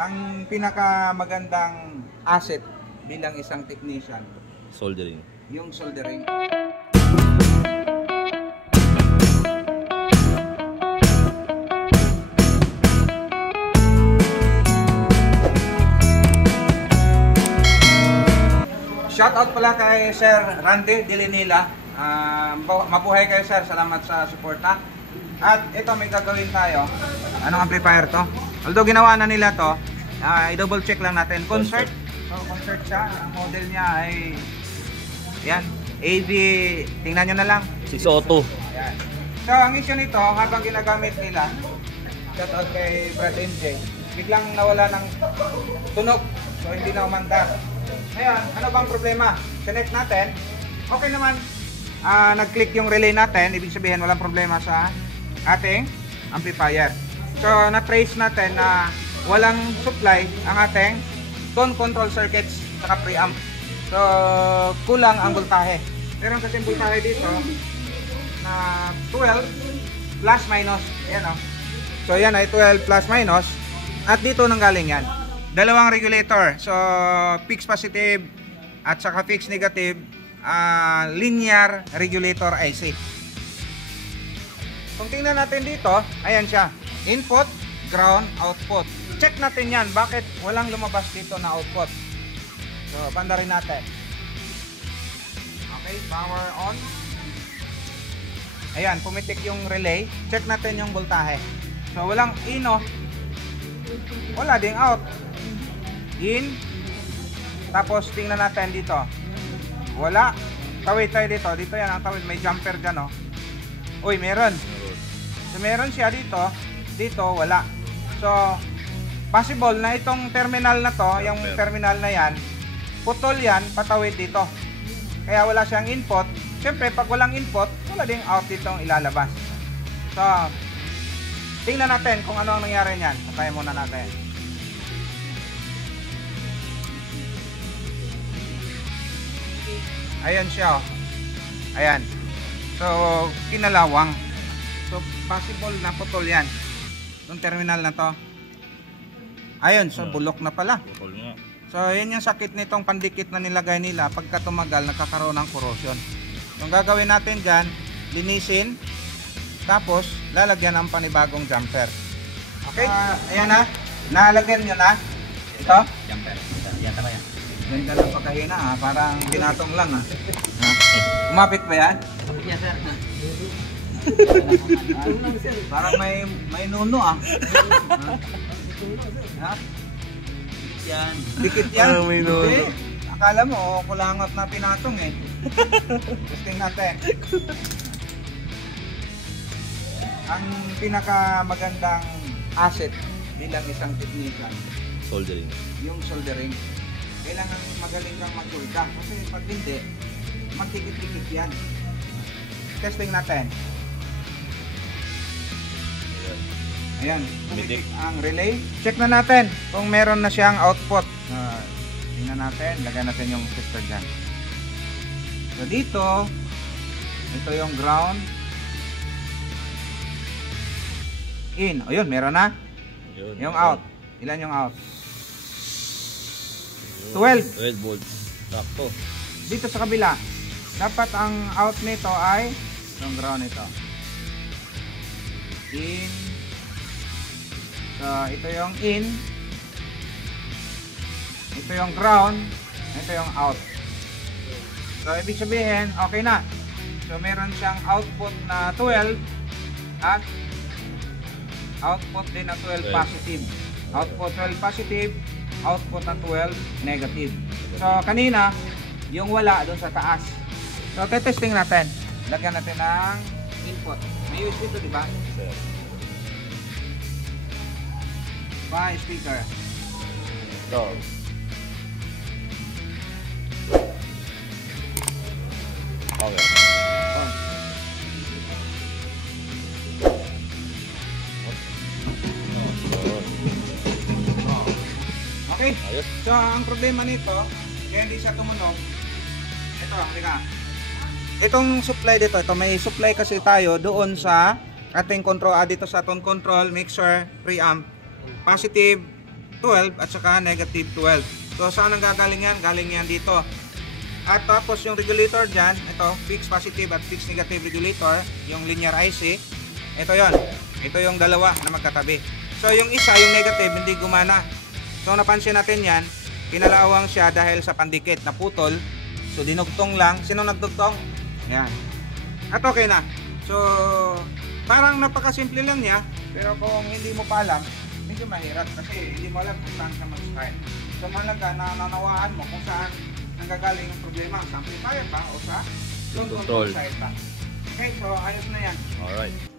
ang pinakamagandang asset bilang isang technician, Soldering. yung soldering. Shoutout pala kay Sir Randy Dilinila. Mabuhay kayo sir, salamat sa suporta. At ito may gagawin tayo. Anong amplifier to? Although ginawa na nila to, i-double check lang natin. Concert. So concert siya. Ang model niya ay yan, AV, tingnan nyo na lang. 602. Yan. So ang issue nito, habang ginagamit nila, shoutout kay Brad MJ, biglang nawala ng tunog. So hindi na umandar. Ngayon, ano bang problema? Connect natin. Okay naman. Nag-click yung relay natin. Ibig sabihin walang problema sa ating amplifier. So, na-trace natin na walang supply ang ating tone control circuits saka preamp. So, kulang ang voltahe. Meron kasing voltahe dito na 12 plus minus. Ayan o. So, yan ay 12 plus minus. At dito nanggaling yan. Dalawang regulator. So, fixed positive at saka fixed negative linear regulator IC. Kung tingnan natin dito, ayan siya. Input, ground, output. Check natin yan. Bakit walang lumabas dito na output? So, pandarin natin. Okay, power on. Ayan, pumitik yung relay. Check natin yung voltahe. So, walang in, oh. Wala ding out. In. Tapos tingnan natin dito. Wala. Tawid tayo dito. Dito yan ang tawid. May jumper dyan, oh. Uy, meron. So meron siya dito. Dito wala. So possible na itong terminal na to, yung terminal na yan, putol yan, patawid dito. Kaya wala siyang input. Siyempre pag walang input, wala ding out ditong ilalabas. So tingnan natin kung ano ang nangyari niyan. Patayin muna natin. Ayan siya, oh. Ayan. So, kinalawang. So, possible na putol yan. Itong terminal na to. Ayun, so bulok na pala. So, yun yung sakit nitong pandikit na nilagay nila. Pagka tumagal, nagkakaroon ng corrosion. Yung gagawin natin dyan, linisin. Tapos, lalagyan ng panibagong jumper. Okay? Ayan na. Nalagyan nyo na. Ito? Jumper. Yan tama yan. Ganda lang pagkahina, ha? Parang binatong lang, ha? Umapit ba yan? Yan sir. Parang may nuno, ah. Ha? Yan. Dikit yan. Parang may nuno. Hindi. Akala mo, kulangot na pinatong, eh. Testing natin. Ang pinakamagandang asset bilang isang technician, Soldering. yung soldering. Kailangan magaling kang magsolda kasi pag hindi, magkikit-kikit yan. Testing natin. Ayan, pumitik ang relay. Check na natin kung meron na siyang output. Tingnan natin, lagyan natin yung tester dyan. So dito, ito yung ground. In. O yun, meron na. Yung out. Ilan yung out? 12 volts. Sakto. dito sa kabila. Dapat ang out nito ay yung ground nito. In. So ito yung in. Ito yung ground. Ito yung out. So ibig sabihin okay na. So meron siyang output na 12 at output din na 12 positive. Output 12 positive, output na 12 negative. So kanina yung wala doon sa taas. So testing natin. Lagyan natin ng input. May USB ito, di ba? By speaker. So okay. On. Okay. Ayos. So ang problema nito, kaya hindi siya tumunog. Ito, halika. Itong supply dito, ito may supply kasi tayo doon sa ating control, dito sa tone control, mixer, preamp. Positive, 12 at saka negative 12. So saan ang gagaling yan? Galing yan dito. At tapos yung regulator dyan, ito, fixed positive at fixed negative regulator, yung linear IC, ito yon. Ito yung dalawa na magkatabi. So yung isa, yung negative, hindi gumana. So napansin natin yan, kinalawang siya dahil sa pandikit na putol. So dinugtong lang. Sino nagdugtong? Yan. At okay na. So parang napakasimple lang niya, pero kung hindi mo pa alam, medyo mahirap kasi hindi mo alam kung saan ka mag-start. So mahalaga na nanawaan mo kung saan nanggagaling yung problema, sa amplifier ba o sa load control side ba. Okay, so ayos na yan. Alright.